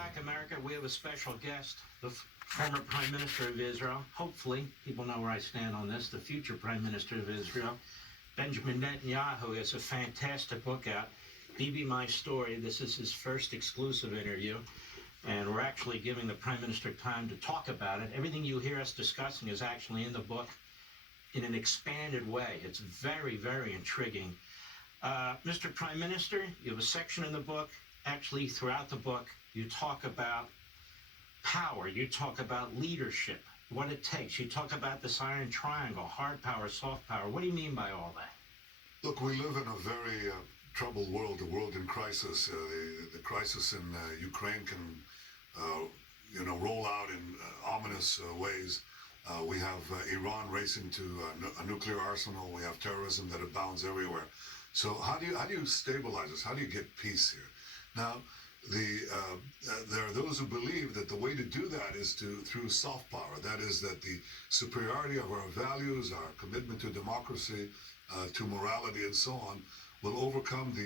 back, America. We have a special guest, the former Prime Minister of Israel. Hopefully, people know where I stand on this. The future Prime Minister of Israel, Benjamin Netanyahu, has a fantastic book out, Bibi My Story. This is his first exclusive interview, and we're actually giving the Prime Minister time to talk about it. Everything you hear us discussing is actually in the book in an expanded way. It's very, very intriguing. Mr. Prime Minister, you have a section in the book. Actually, throughout the book, you talk about power. You talk about leadership, what it takes. You talk about this iron triangle, hard power, soft power. What do you mean by all that? Look, we live in a very troubled world, a world in crisis. The crisis in Ukraine can, roll out in ominous ways. We have Iran racing to a nuclear arsenal. We have terrorism that abounds everywhere. So how do you stabilize this? How do you get peace here? Now, there are those who believe that the way to do that is through soft power. That is, that the superiority of our values, our commitment to democracy, to morality, and so on, will overcome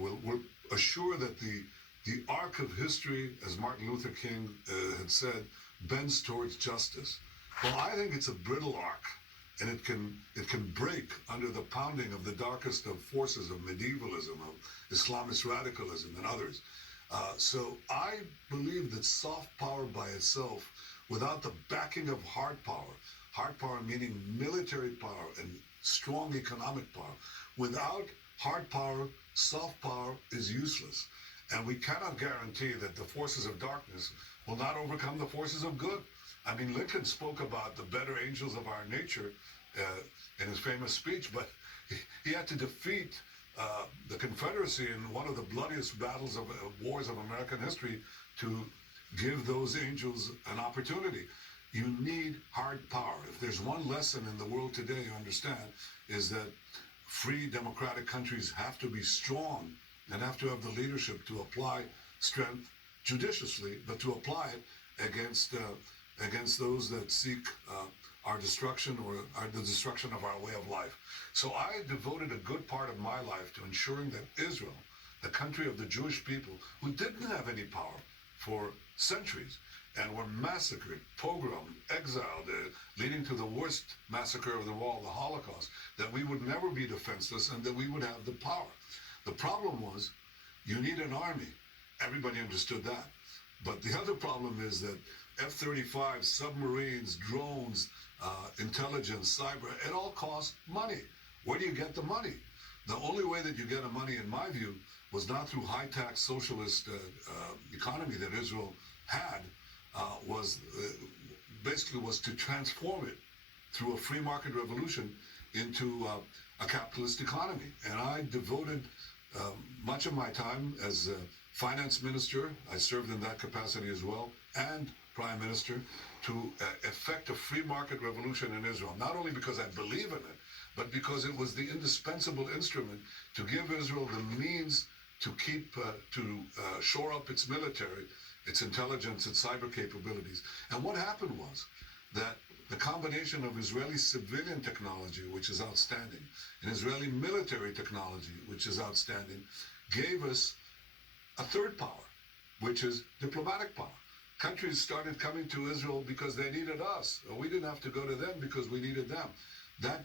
will assure that the arc of history, as Martin Luther King had said, bends towards justice. Well, I think it's a brittle arc, and it can break under the pounding of the darkest of forces of medievalism, of Islamist radicalism, and others. So I believe that soft power by itself, without the backing of hard power meaning military power and strong economic power, without hard power, soft power is useless. And we cannot guarantee that the forces of darkness will not overcome the forces of good. I mean, Lincoln spoke about the better angels of our nature in his famous speech, but he had to defeat the Confederacy in one of the bloodiest battles of wars of American history to give those angels an opportunity. You need hard power. If there's one lesson in the world today, you understand, is that free democratic countries have to be strong and have to have the leadership to apply strength judiciously, but to apply it against those that seek our destruction or the destruction of our way of life. So I devoted a good part of my life to ensuring that Israel, the country of the Jewish people, who didn't have any power for centuries and were massacred, pogromed, exiled, leading to the worst massacre of the wall, the Holocaust, that we would never be defenseless and that we would have the power. The problem was, you need an army. Everybody understood that. But the other problem is that F-35, submarines, drones, intelligence, cyber, it all costs money. Where do you get the money? The only way that you get the money, in my view, was not through high-tax socialist economy that Israel had, was to transform it through a free market revolution into a capitalist economy. And I devoted much of my time as finance minister, I served in that capacity as well, and prime minister, to effect a free market revolution in Israel, not only because I believe in it, but because it was the indispensable instrument to give Israel the means to shore up its military, its intelligence, its cyber capabilities. And what happened was that the combination of Israeli civilian technology, which is outstanding, and Israeli military technology, which is outstanding, gave us a third power, which is diplomatic power. Countries started coming to Israel because they needed us. We didn't have to go to them because we needed them. That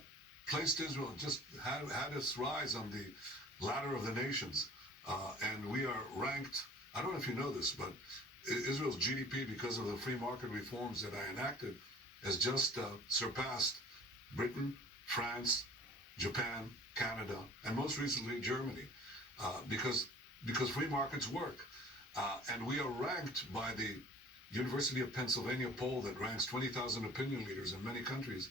placed Israel, just had its rise on the ladder of the nations. And we are ranked, I don't know if you know this, but Israel's GDP, because of the free market reforms that I enacted, has just surpassed Britain, France, Japan, Canada, and most recently Germany, because free markets work. And we are ranked by the University of Pennsylvania poll that ranks 20,000 opinion leaders in many countries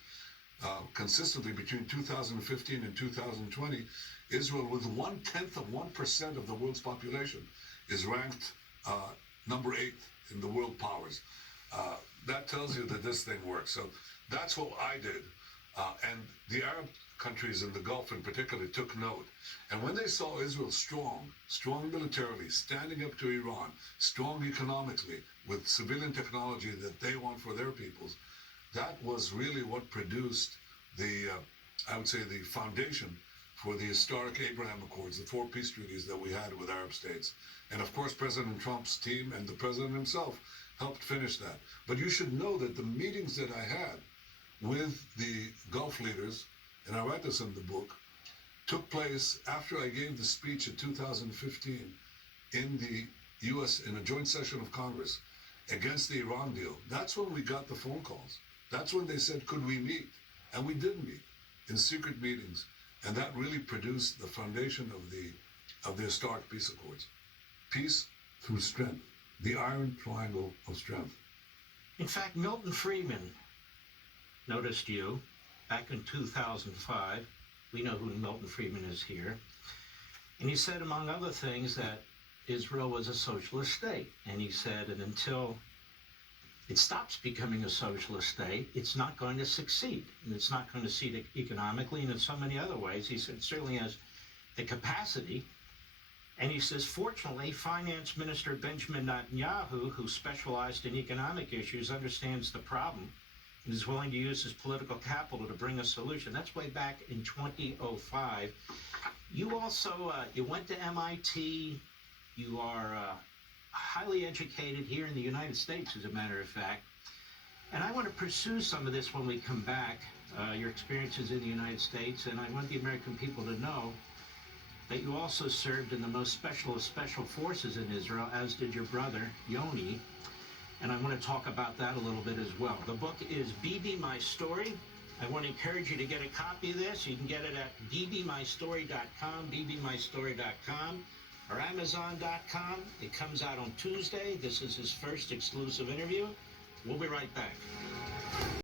consistently between 2015 and 2020. Israel, with 0.1% of the world's population, is ranked number 8 in the world powers. That tells you that this thing works. So that's what I did. And the Arab countries in the Gulf in particular took note. And when they saw Israel strong militarily, standing up to Iran, strong economically, with civilian technology that they want for their peoples, that was really what produced I would say, the foundation for the historic Abraham Accords, the 4 peace treaties that we had with Arab states. And of course, President Trump's team and the president himself helped finish that. But you should know that the meetings that I had with the Gulf leaders, and I write this in the book, took place after I gave the speech in 2015 in the U.S. in a joint session of Congress against the Iran deal. That's when we got the phone calls. That's when they said, could we meet? And we did meet in secret meetings. And that really produced the foundation of the historic peace accords. Peace through strength, the iron triangle of strength. In fact, Milton Friedman noticed you back in 2005. We know who Milton Friedman is here. And he said, among other things, that Israel was a socialist state. And he said, and until it stops becoming a socialist state, it's not going to succeed. And it's not going to succeed economically and in so many other ways. He said it certainly has the capacity. And he says, fortunately, Finance Minister Benjamin Netanyahu, who specialized in economic issues, understands the problem and is willing to use his political capital to bring a solution. That's way back in 2005. You also, you went to MIT. You are highly educated here in the United States, as a matter of fact. And I want to pursue some of this when we come back, your experiences in the United States. And I want the American people to know that you also served in the most special of special forces in Israel, as did your brother, Yoni. And I want to talk about that a little bit as well. The book is Bibi My Story. I want to encourage you to get a copy of this. You can get it at bbmystory.com, bbmystory.com, or amazon.com. It comes out on Tuesday. This is his first exclusive interview. We'll be right back.